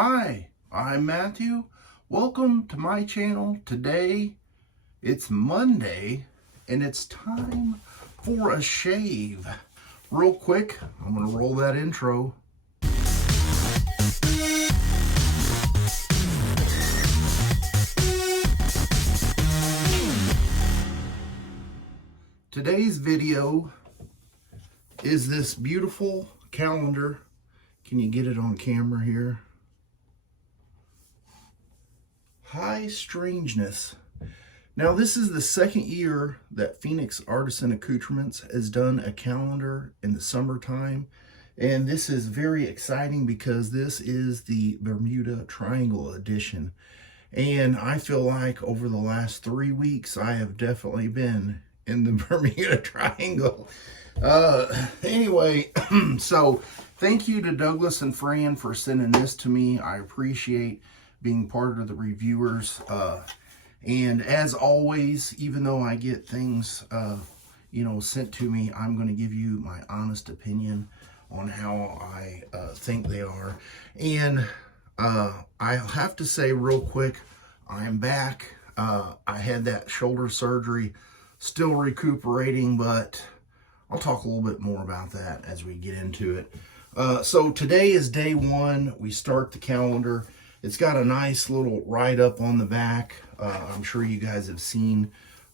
Hi, I'm Matthew. Welcome to my channel. Today, it's Monday, and it's time for a shave. Real quick, I'm going to roll that intro. Today's video is this beautiful calendar. Can you get it on camera here? Hi, Strangeness. Now, this is the second year that Phoenix Artisan Accoutrements has done a calendar in the summertime. And this is very exciting because this is the Bermuda Triangle edition. And I feel like over the last 3 weeks, I have definitely been in the Bermuda Triangle. Anyway, so thank you to Douglas and Fran for sending this to me. I appreciate being part of the reviewers. And as always, even though I get things, sent to me, I'm going to give you my honest opinion on how I think they are. And I'll have to say real quick, I'm back. I had that shoulder surgery, still recuperating, but I'll talk a little bit more about that as we get into it. So today is day one. We start the calendar. It's got a nice little write-up on the back. I'm sure you guys have seen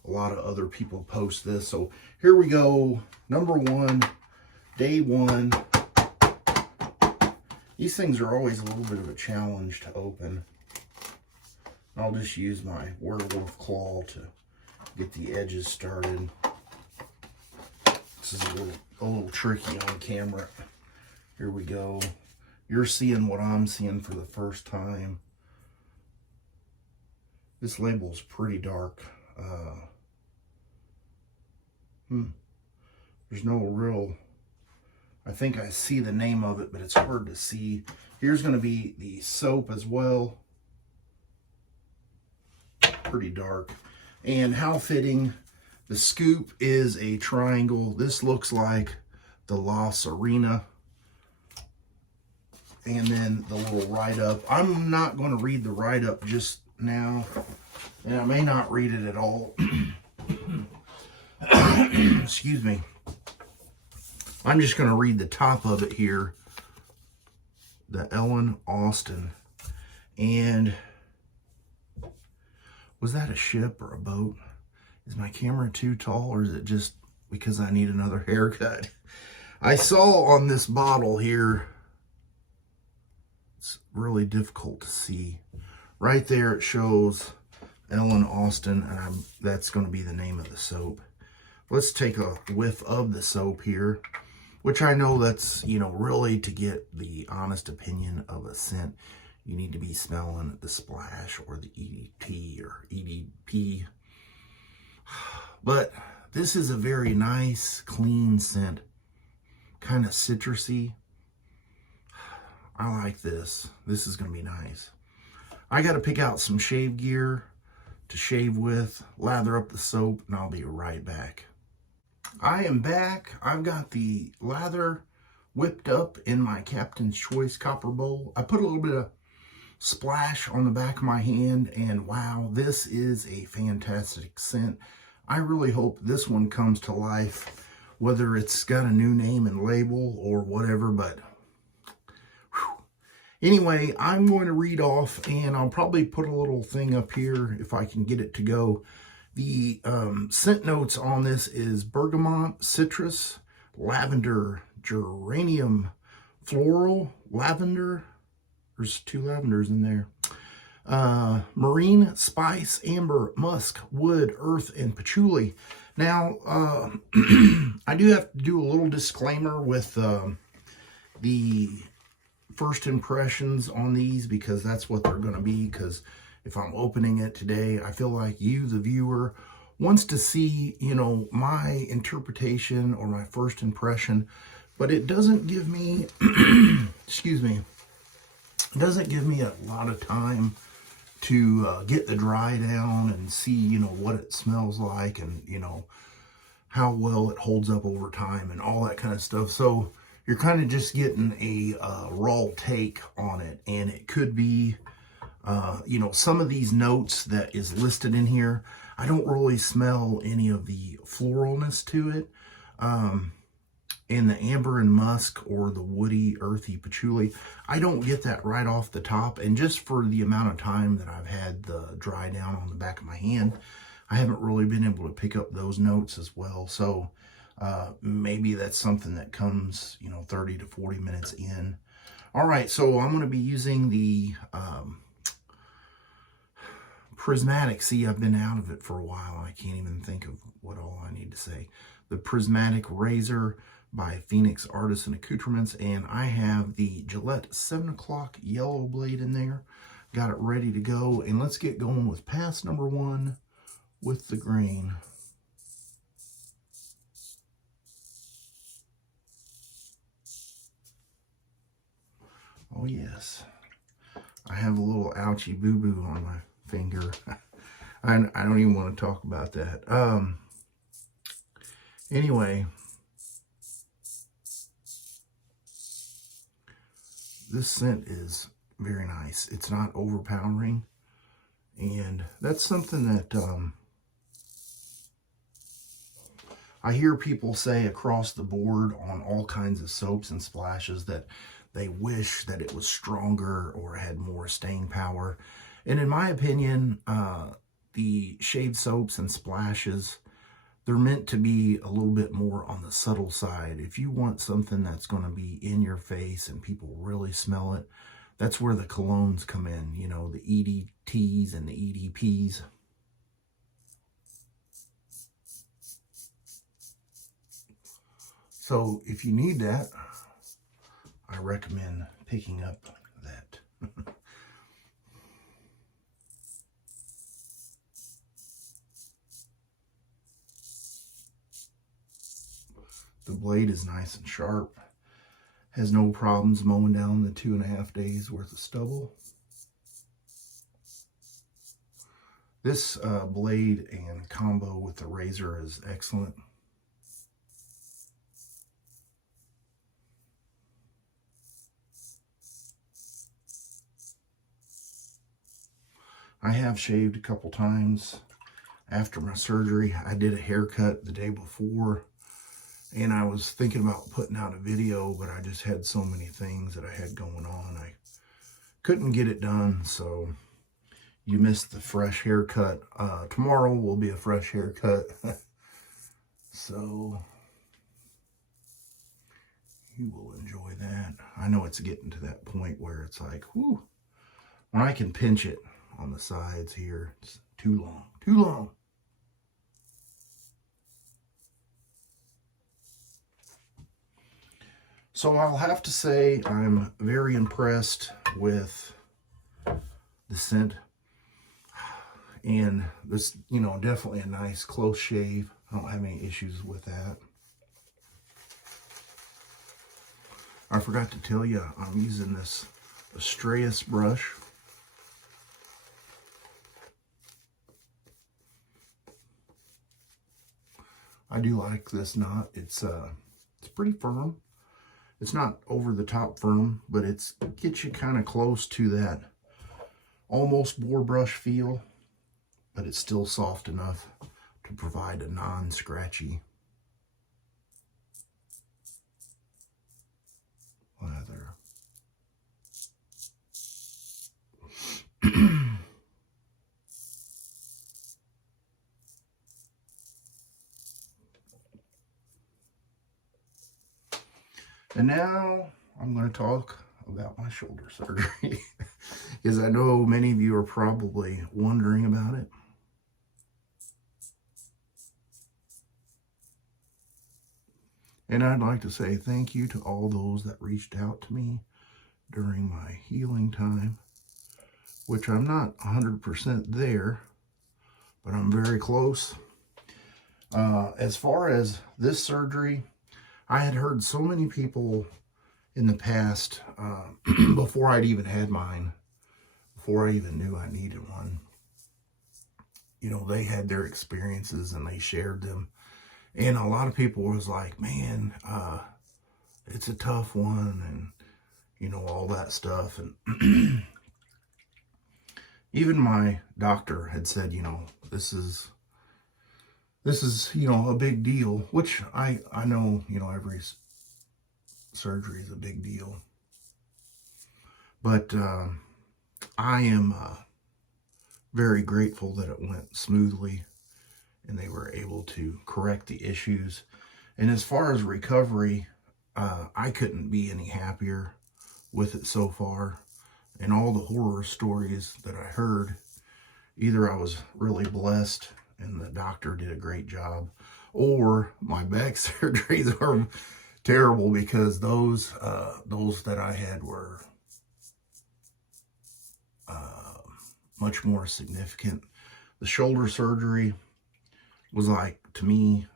a lot of other people post this. So here we go. Number one, day one. These things are always a little bit of a challenge to open. I'll just use my werewolf claw to get the edges started. This is a little tricky on camera. Here we go. You're seeing what I'm seeing for the first time. This label's pretty dark. There's no real... I think I see the name of it, but it's hard to see. Here's going to be the soap as well. Pretty dark. And how fitting. The scoop is a triangle. This looks like the La Serena. And then the little write-up. I'm not going to read the write-up just now. And I may not read it at all. Excuse me. I'm just going to read the top of it here. The Ellen Austin. And was that a ship or a boat? Is my camera too tall, or is it just because I need another haircut? I saw on this bottle here, it's really difficult to see. Right there it shows Ellen Austin, and that's going to be the name of the soap. Let's take a whiff of the soap here, which I know that's, really to get the honest opinion of a scent, you need to be smelling the Splash or the EDT or EDP. But this is a very nice, clean scent. Kind of citrusy. I like this. This is going to be nice. I got to pick out some shave gear to shave with, lather up the soap, and I'll be right back. I am back. I've got the lather whipped up in my Captain's Choice copper bowl. I put a little bit of splash on the back of my hand, and wow, this is a fantastic scent. I really hope this one comes to life, whether it's got a new name and label or whatever, but whew. Anyway, I'm going to read off, and I'll probably put a little thing up here if I can get it to go. The scent notes on this is bergamot, citrus, lavender, geranium, floral, lavender. There's 2 lavenders in there. Marine, spice, amber, musk, wood, earth, and patchouli. Now, I do have to do a little disclaimer with the first impressions on these, because that's what they're going to be. Because if I'm opening it today, I feel like you, the viewer, wants to see, my interpretation or my first impression. But it doesn't give me, excuse me, it doesn't give me a lot of time to get the dry down and see, what it smells like and, how well it holds up over time and all that kind of stuff. So you're kind of just getting a raw take on it. And it could be, you know, some of these notes that is listed in here, I don't really smell any of the floralness to it. In the amber and musk or the woody, earthy patchouli, I don't get that right off the top. And just for the amount of time that I've had the dry down on the back of my hand, I haven't really been able to pick up those notes as well. So maybe that's something that comes, you know, 30 to 40 minutes in. All right, so I'm going to be using the prismatic. See, I've been out of it for a while. I can't even think of what all I need to say. The prismatic razor by Phoenix Artisan Accoutrements, and I have the Gillette 7 o'clock yellow blade in there. Got it ready to go, and let's get going with pass number 1 with the grain. Oh yes, I have a little ouchy boo-boo on my finger. I don't even want to talk about that. Anyway, this scent is very nice. It's not overpowering, and that's something that I hear people say across the board on all kinds of soaps and splashes that they wish that it was stronger or had more staying power. And in my opinion, the shade soaps and splashes, they're meant to be a little bit more on the subtle side. If you want something that's going to be in your face and people really smell it, that's where the colognes come in, you know, the EDTs and the EDPs. So if you need that, I recommend picking up that. The blade is nice and sharp. Has no problems mowing down the 2.5 days worth of stubble. This blade and combo with the razor is excellent. I have shaved a couple times after my surgery. I did a haircut the day before, and I was thinking about putting out a video, but I just had so many things that I had going on. I couldn't get it done, so you missed the fresh haircut. Tomorrow will be a fresh haircut. So you will enjoy that. I know it's getting to that point where it's like, whew, when I can pinch it on the sides here, it's too long, too long. So I'll have to say I'm very impressed with the scent. And this, you know, definitely a nice close shave. I don't have any issues with that. I forgot to tell you, I'm using this Strangeness brush. I do like this knot. It's pretty firm. It's not over the top firm, but it gets you kind of close to that almost boar brush feel, but it's still soft enough to provide a non-scratchy lather. And now I'm going to talk about my shoulder surgery, because I know many of you are probably wondering about it. And I'd like to say thank you to all those that reached out to me during my healing time, which I'm not 100% there, but I'm very close. As far as this surgery, I had heard so many people in the past, before I'd even had mine, before I even knew I needed one, you know, they had their experiences and they shared them. And a lot of people was like, man, it's a tough one, and you know, all that stuff. And even my doctor had said, you know, this is, you know, a big deal, which I know, you know, every surgery is a big deal. But I am very grateful that it went smoothly and they were able to correct the issues. And as far as recovery, I couldn't be any happier with it so far. And all the horror stories that I heard, either I was really blessed and the doctor did a great job, or my back surgeries are terrible, because those that I had were much more significant. The shoulder surgery was, like, to me,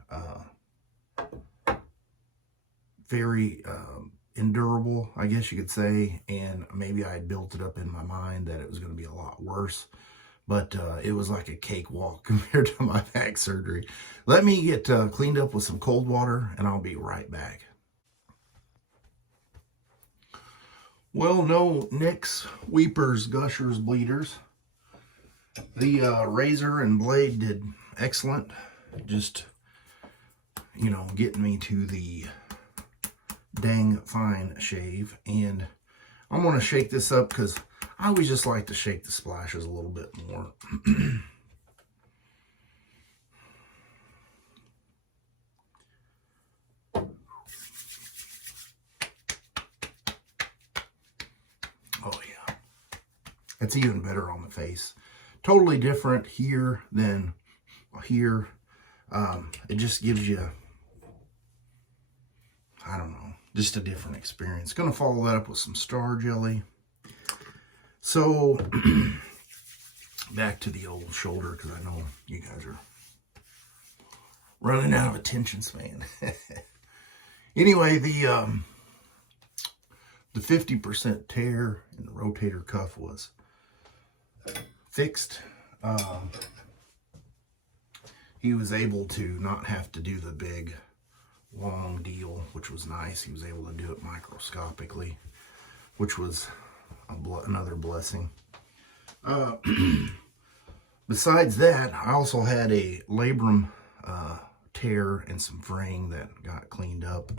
very endurable, I guess you could say, and maybe I had built it up in my mind that it was going to be a lot worse, but it was like a cakewalk compared to my back surgery. Let me get cleaned up with some cold water, and I'll be right back. Well, no nicks, weepers, gushers, bleeders. The razor and blade did excellent, just, you know, getting me to the dang fine shave. And I'm going to shake this up because I always just like to shake the splashes a little bit more. Oh yeah, that's even better on the face. Totally different here than here. It just gives you, I don't know, just a different experience. Gonna follow that up with some star jelly. So back to the old shoulder, because I know you guys are running out of attention span. Anyway, the 50% tear in the rotator cuff was fixed. He was able to not have to do the big long deal, which was nice. He was able to do it microscopically, which was another blessing. Besides that, I also had a labrum tear and some fraying that got cleaned up,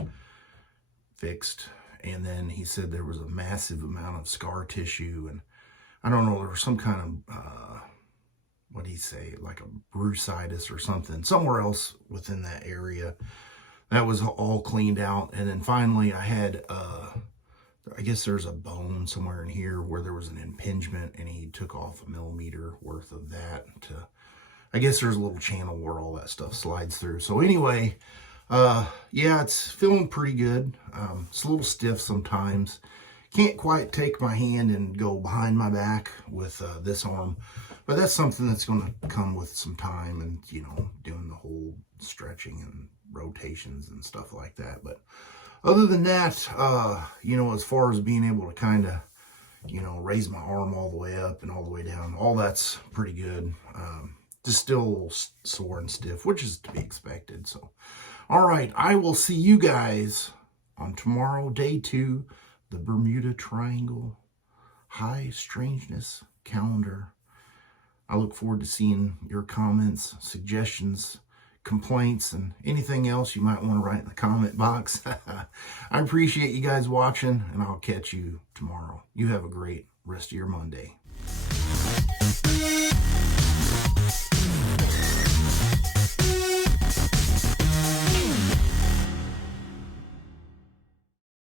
fixed, and then he said there was a massive amount of scar tissue, and I don't know, there was some kind of what did he say, like a bursitis or something somewhere else within that area. That was all cleaned out. And then finally I had I guess there's a bone somewhere in here where there was an impingement, and he took off 1 millimeter worth of that to, I guess there's a little channel where all that stuff slides through. So anyway, yeah, it's feeling pretty good. It's a little stiff sometimes. Can't quite take my hand and go behind my back with this arm, but that's something that's going to come with some time and, you know, doing the whole stretching and rotations and stuff like that. But other than that, you know, as far as being able to kind of, you know, raise my arm all the way up and all the way down, all that's pretty good. Just still a little sore and stiff, which is to be expected. So, all right, I will see you guys on tomorrow, day 2, the Bermuda Triangle High Strangeness calendar. I look forward to seeing your comments, suggestions, complaints, and anything else you might want to write in the comment box. I appreciate you guys watching, and I'll catch you tomorrow. You have a great rest of your Monday.